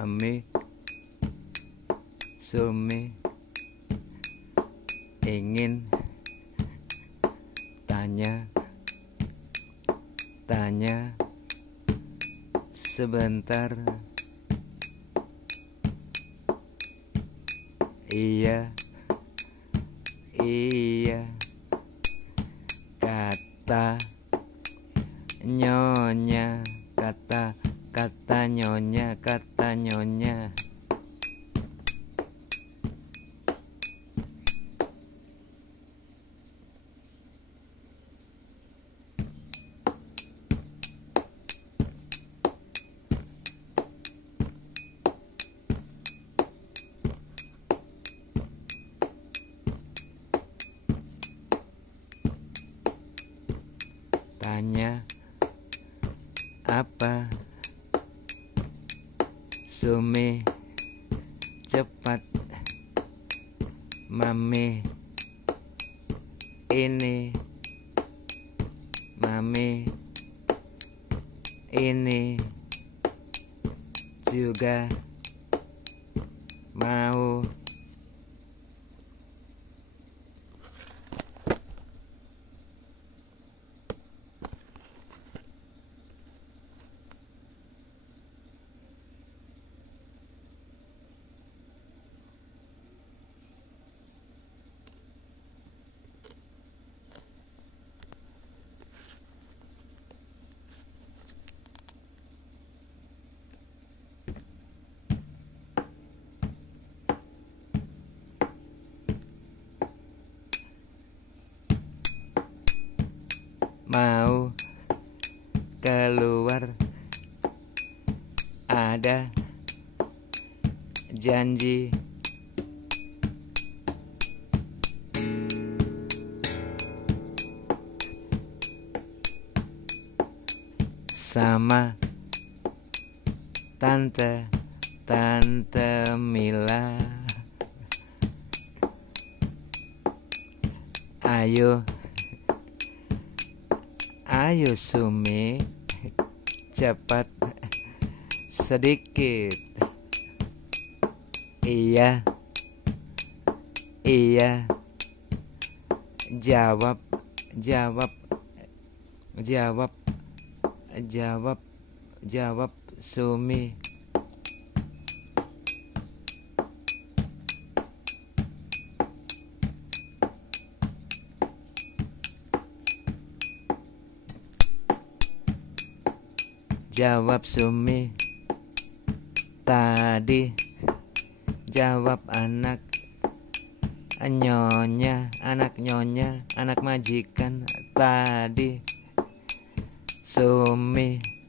Mami Sumi ingin tanya sebentar. Iya kata nyonya, kata nyonya. Tanya apa? Sumi cepat, Mami ini juga mau. Mau keluar, ada janji sama Tante Mila. Ayo Sumi, cepat sedikit. Iya, jawab Sumi. Jawab Sumi. Tadi jawab anak nyonya, anak majikan tadi. Sumi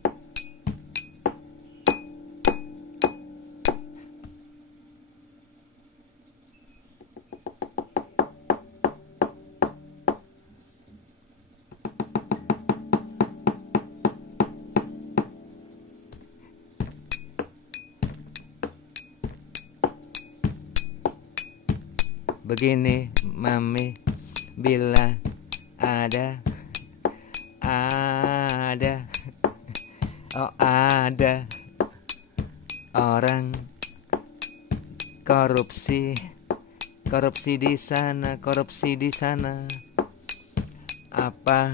begini, Mami, bila ada orang korupsi di sana, apakah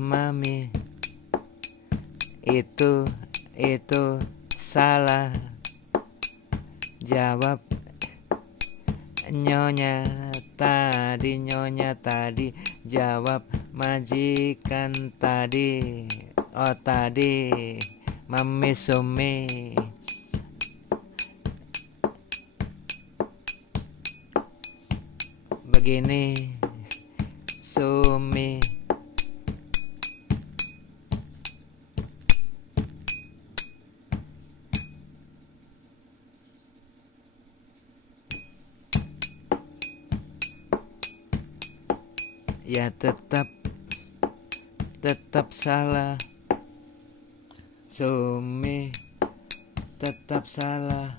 Mami itu salah? Jawab nyonya tadi, jawab majikan tadi. Oh tadi Mami Sumi. Begini Sumi, ya tetap salah. Sumi tetap salah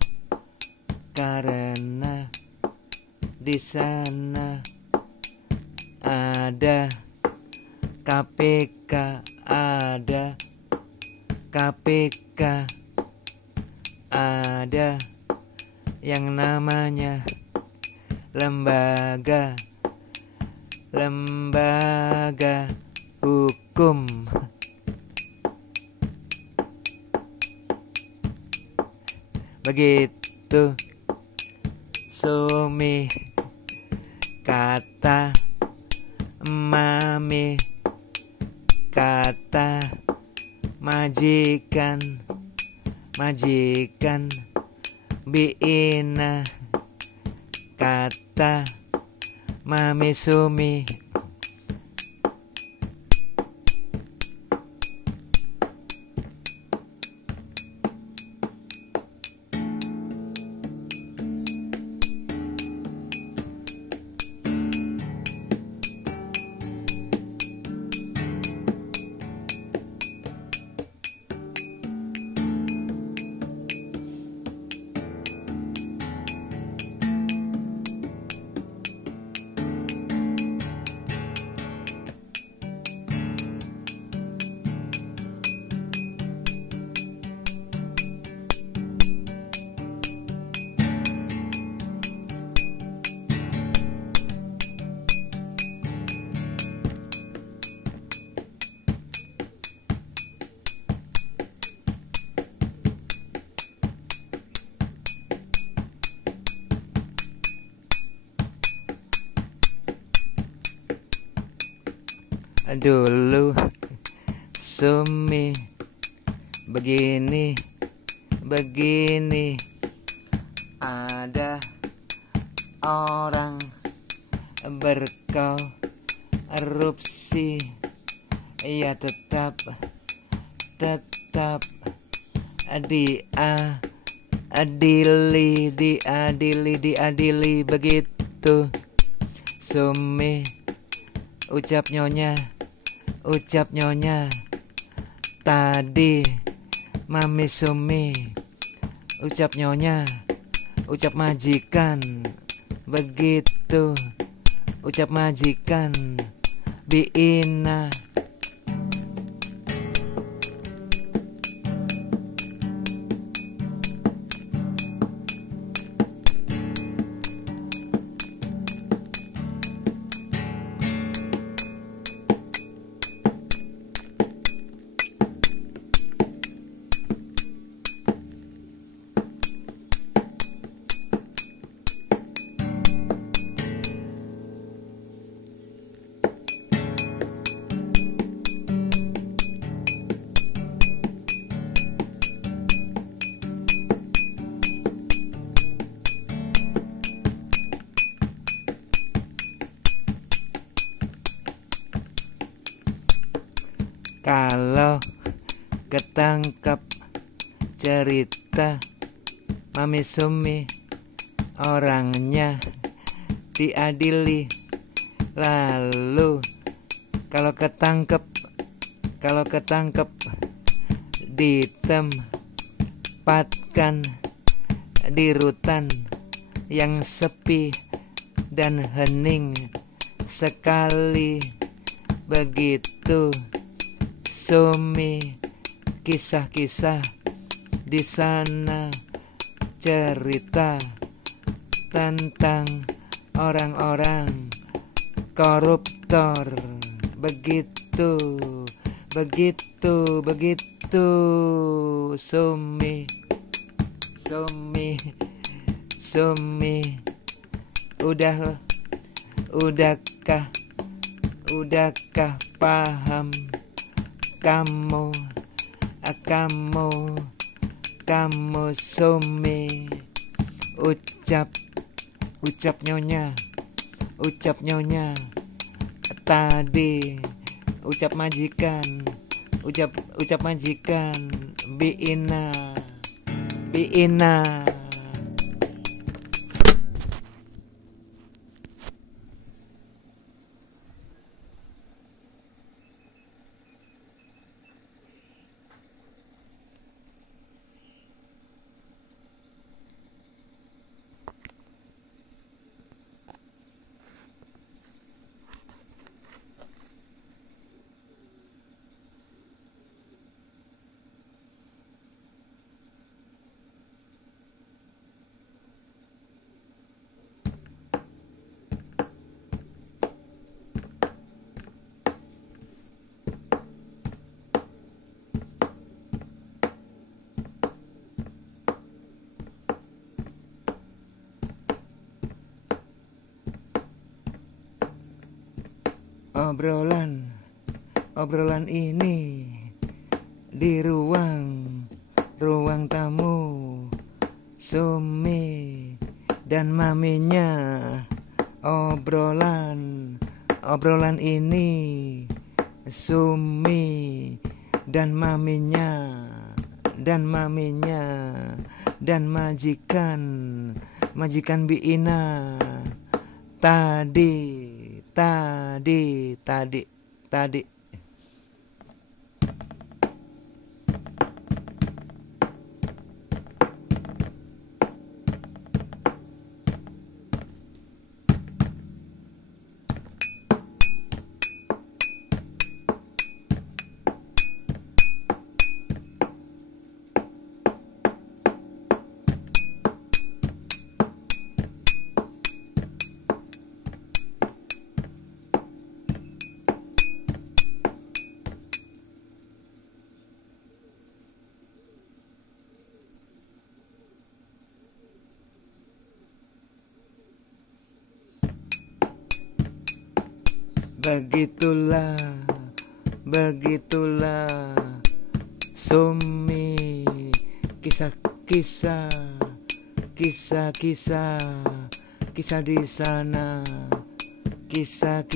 karena di sana ada KPK, ada yang namanya lembaga hukum. Begitu Sumi kata mami, kata majikan Biina, kata mami Sumi. Dulu Sumi begini, ada orang berkorupsi, ya tetap diadili begitu Sumi ucap nyonya tadi mami Sumi ucap nyonya, ucap majikan, begitu ucap majikan Biina. Kalau ketangkap cerita mami Sumi, orangnya diadili. Lalu kalau ketangkep ditempatkan di rutan yang sepi dan hening sekali. Begitu Sumi kisah-kisah di sana, cerita tentang orang-orang koruptor. Begitu Sumi udahkah paham kamu Sumi? Ucap nyonya tadi, ucap majikan Biina. Obrolan ini di ruang tamu Sumi dan maminya. Obrolan ini Sumi dan maminya dan majikan Biina tadi. Begitulah Sumi, kisah di sana, kisah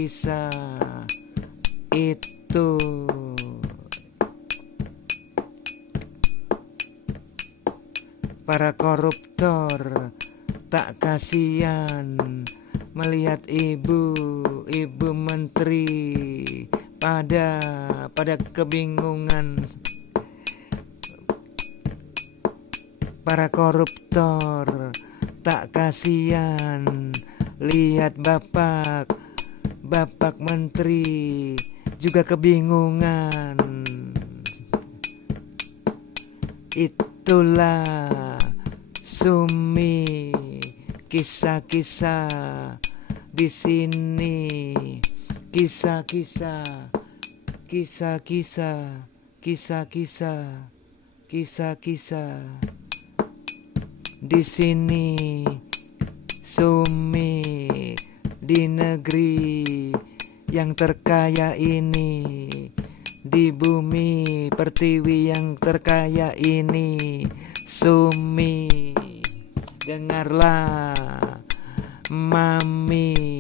itu. Para koruptor tak kasihan melihat ibu menteri pada kebingungan. Para koruptor tak kasihan lihat bapak menteri juga kebingungan. Itulah Sumi, kisah di sini, kisah di sini. Sumi di negeri yang terkaya ini, di bumi pertiwi yang terkaya ini. Sumi, dengarlah mami.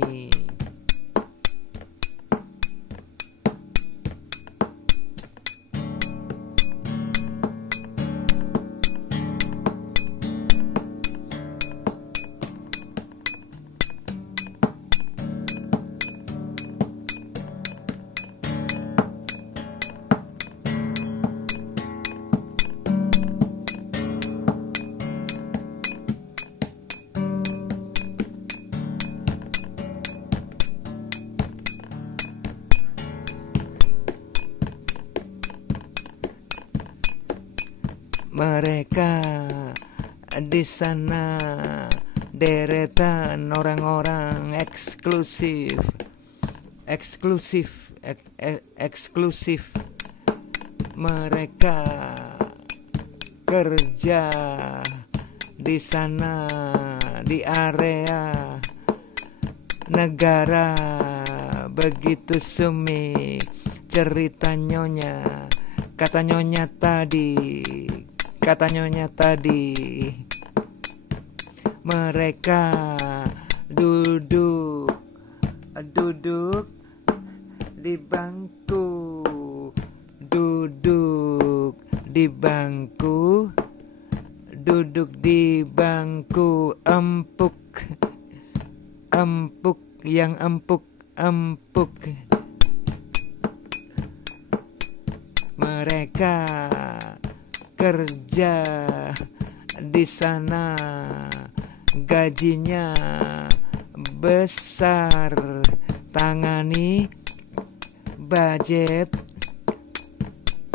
Mereka di sana deretan orang-orang eksklusif. Mereka kerja di sana, di area negara. Begitu Sumi cerita nyonya, kata nyonya tadi, mereka duduk di bangku, empuk yang empuk. Mereka kerja di sana, gajinya besar, tangani budget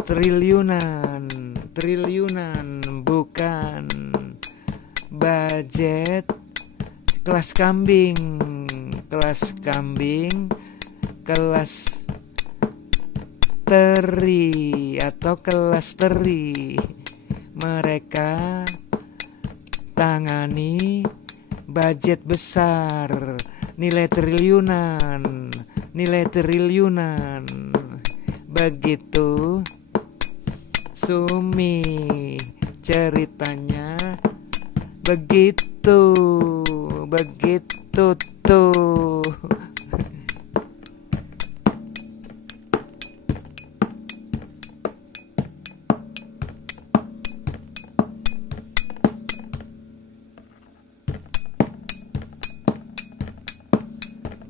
triliunan, bukan budget kelas kambing, kelas teri atau kelas teri. Mereka tangani budget besar, nilai triliunan, nilai triliunan. Begitu Sumi ceritanya, begitu tuh.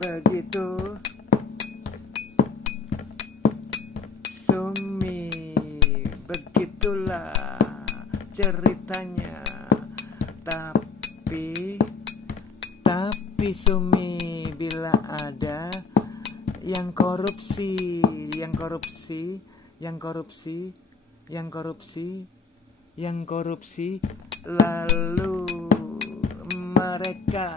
Begitu Sumi, begitulah ceritanya. Tapi Sumi, bila ada yang korupsi, lalu mereka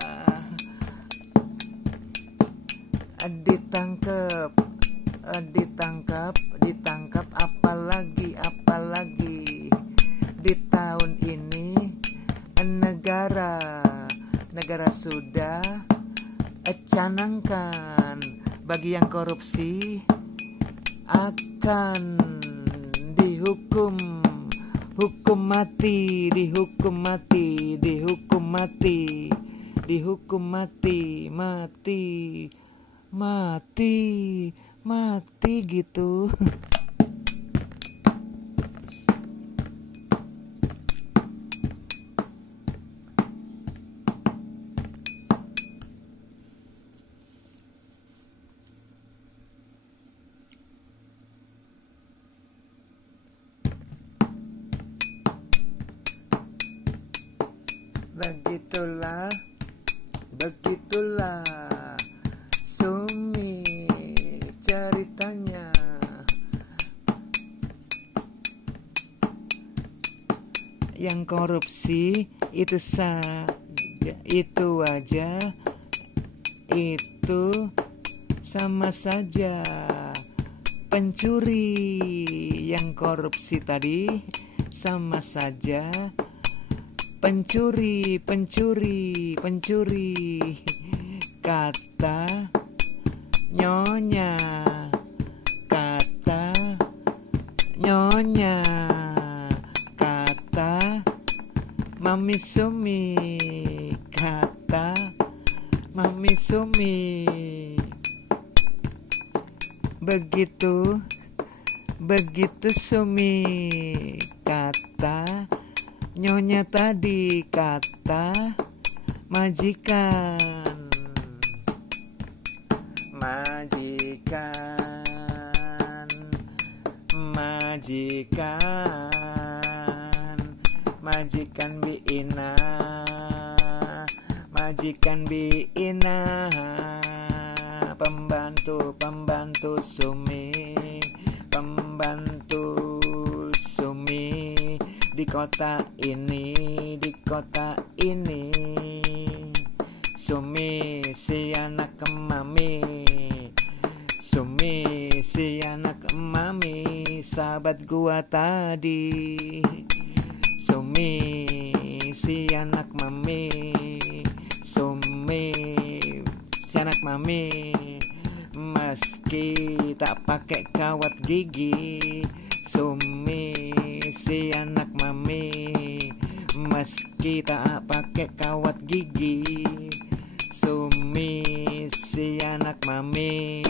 ditangkap, apalagi di tahun ini negara sudah canangkan bagi yang korupsi akan dihukum mati gitu. Begitulah Sumi ceritanya. Yang korupsi itu aja, itu sama saja pencuri. Yang korupsi tadi sama saja pencuri, kata nyonya, kata Mami Sumi, kata Mami Sumi. Begitu Sumi, kata nyonya tadi, kata majikan, majikan Biina, pembantu Sumi di kota ini. Sumi si anak mami, sahabat gua tadi. Sumi si anak mami, meski tak pakai kawat gigi. Sumi si anak mami, meski tak pakai kawat gigi. Sumi si anak mami.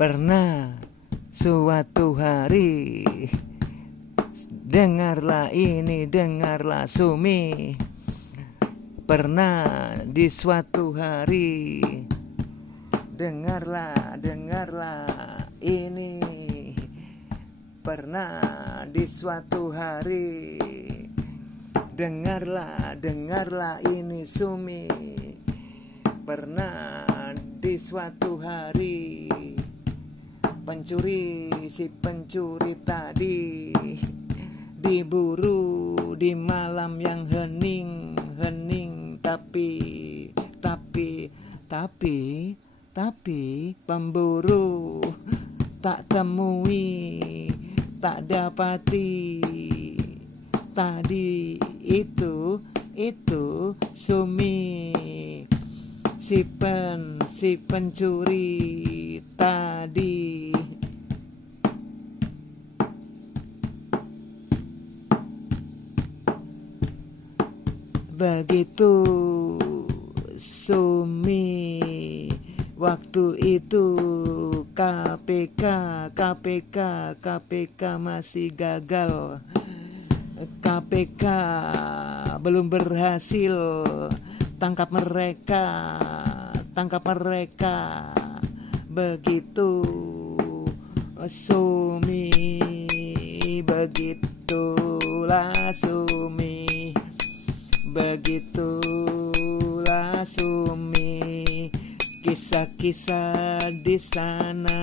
Pernah suatu hari, dengarlah Sumi. Pernah di suatu hari, dengarlah ini. Pernah di suatu hari, dengarlah ini Sumi. Pernah di suatu hari, si pencuri tadi diburu di malam yang hening. Tapi pemburu tak temui, tak dapati. Tadi itu Sumi, si pencuri tadi. Begitu Sumi, waktu itu KPK masih gagal. KPK belum berhasil tangkap mereka. Begitu Sumi, begitulah Sumi, kisah-kisah di sana.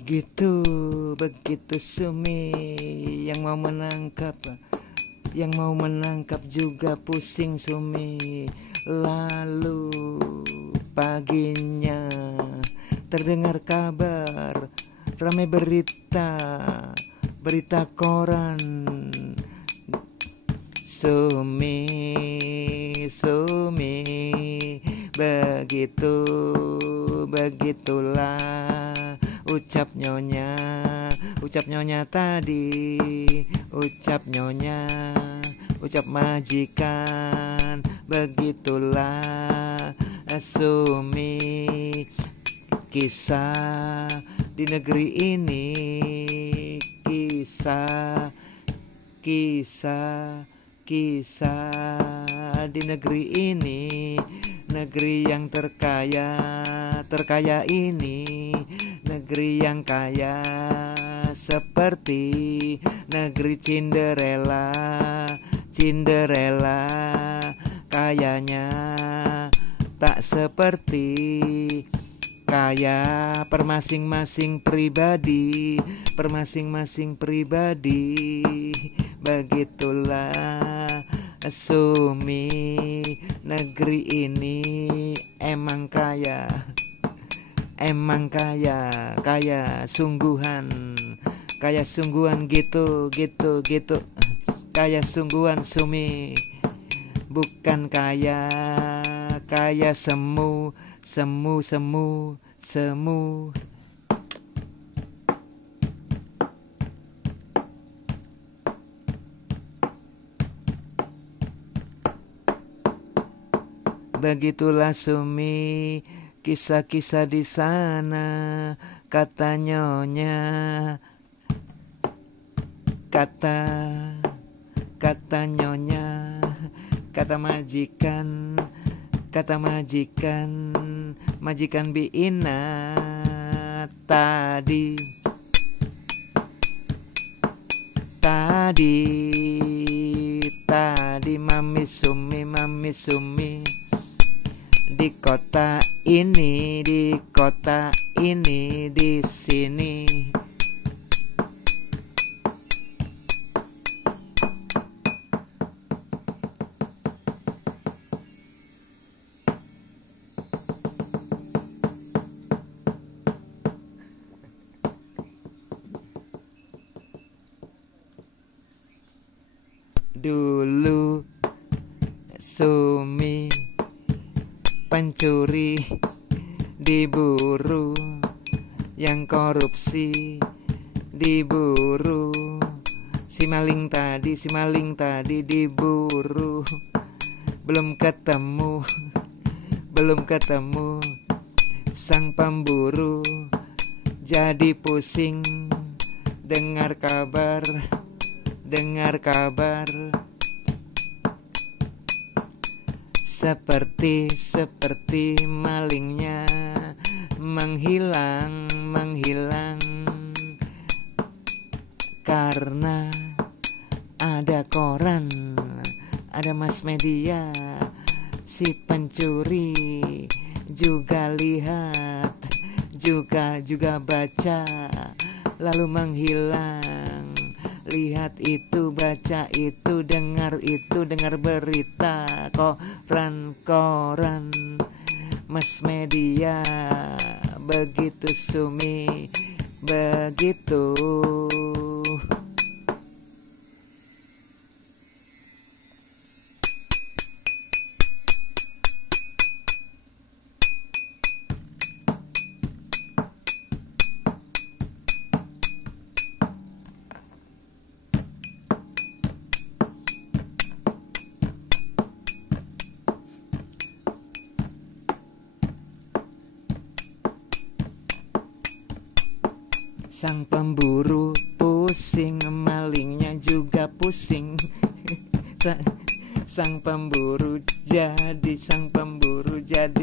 Begitu Sumi, yang mau menangkap juga pusing Sumi. Lalu paginya terdengar kabar, ramai berita koran. Sumi, begitulah ucap nyonya tadi, ucap majikan. Begitulah Sumi, kisah di negeri ini, kisah di negeri ini, negeri yang terkaya ini, negeri yang kaya seperti negeri Cinderella. Kayanya tak seperti kaya permasing-masing pribadi. Begitulah Sumi, negeri ini emang kaya sungguhan gitu. kaya sungguhan Sumi, bukan kaya semu. Begitulah Sumi, kisah-kisah di sana, kata nyonya, kata nyonya, kata majikan Biina tadi Mami Sumi di kota ini, di sini. Dulu Sumi pencuri diburu, yang korupsi diburu, si maling tadi diburu, belum ketemu sang pemburu, jadi pusing dengar kabar seperti malingnya menghilang karena ada koran, ada mass media, si pencuri juga lihat, juga baca, lalu menghilang. Lihat itu, baca itu, dengar berita, koran, mass media. Begitu Sumi, begitu. Sang pemburu pusing, malingnya juga pusing. Sang pemburu jadi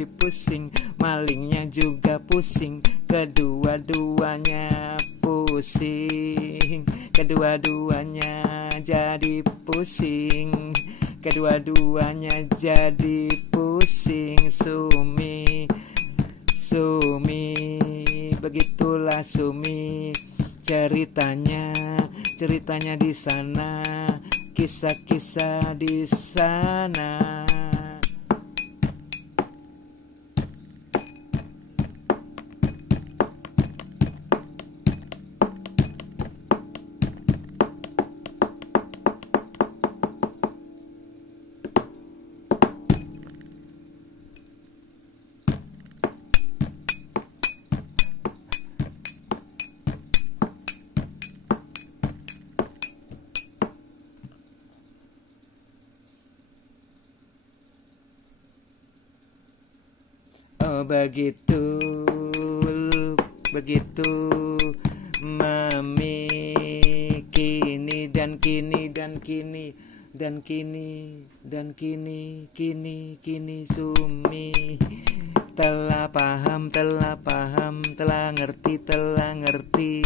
pusing, malingnya juga pusing, kedua-duanya pusing, kedua-duanya jadi pusing, kedua-duanya jadi pusing. Sumi, begitulah Sumi, ceritanya di sana, kisah-kisah di sana. Oh begitu Mami, kini Sumi telah paham, telah ngerti.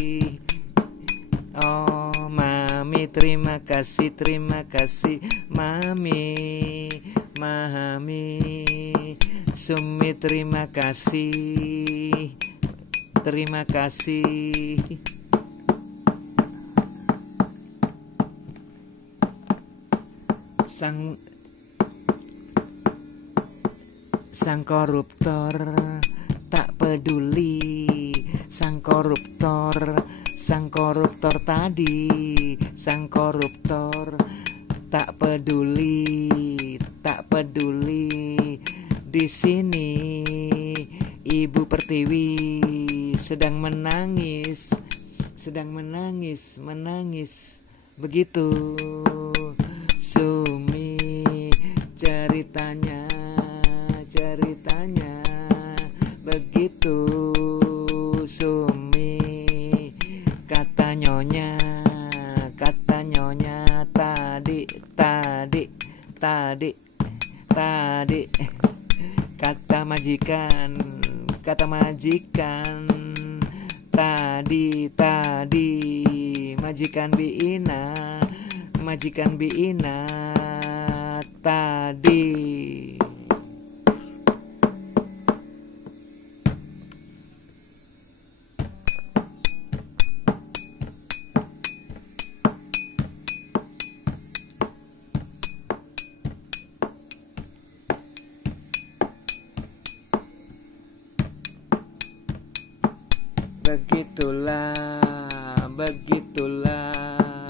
Oh Mami, terima kasih Mami. Sumi terima kasih. Sang koruptor tak peduli, sang koruptor tadi, sang koruptor Tak peduli, tak peduli. Di sini Ibu Pertiwi sedang menangis, menangis. Begitu Sumi ceritanya, begitu Sumi. Kata nyonya tadi kata majikan tadi majikan Biina tadi. Begitulah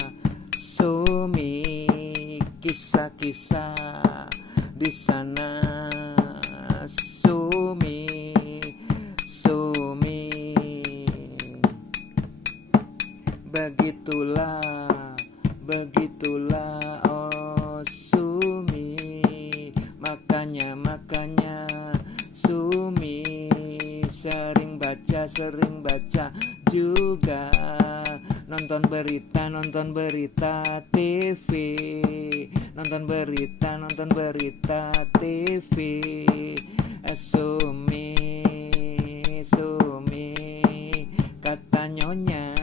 Sumi, kisah-kisah di sana. Sumi begitulah oh Sumi. Makanya Sumi sering baca juga, nonton berita TV, nonton berita TV. Sumi kata nyonya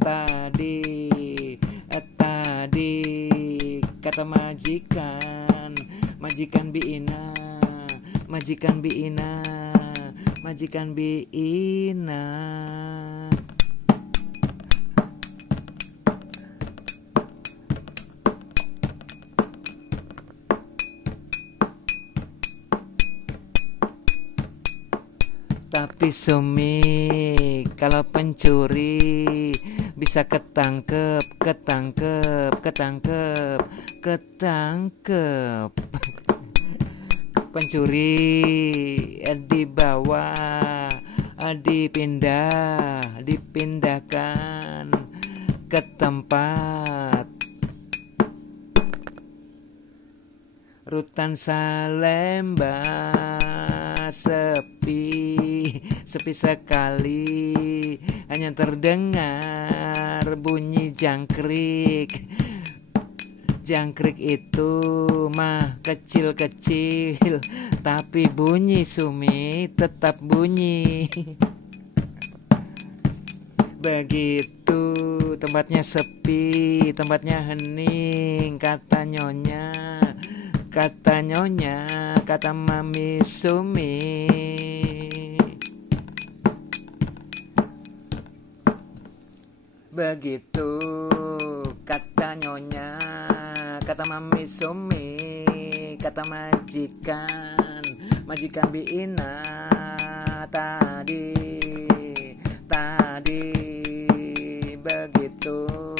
tadi kata majikan Biina. Tapi Sumi kalau pencuri bisa ketangkep. Pencuri dibawa, dipindahkan ke tempat Rutan Salemba. Sepi sekali, hanya terdengar bunyi jangkrik itu mah kecil, tapi bunyi Sumi tetap bunyi. Begitu tempatnya sepi, tempatnya hening. Kata nyonya, kata Mami Sumi. Begitu kata nyonya, kata Mami Sumi, kata majikan Biina tadi begitu.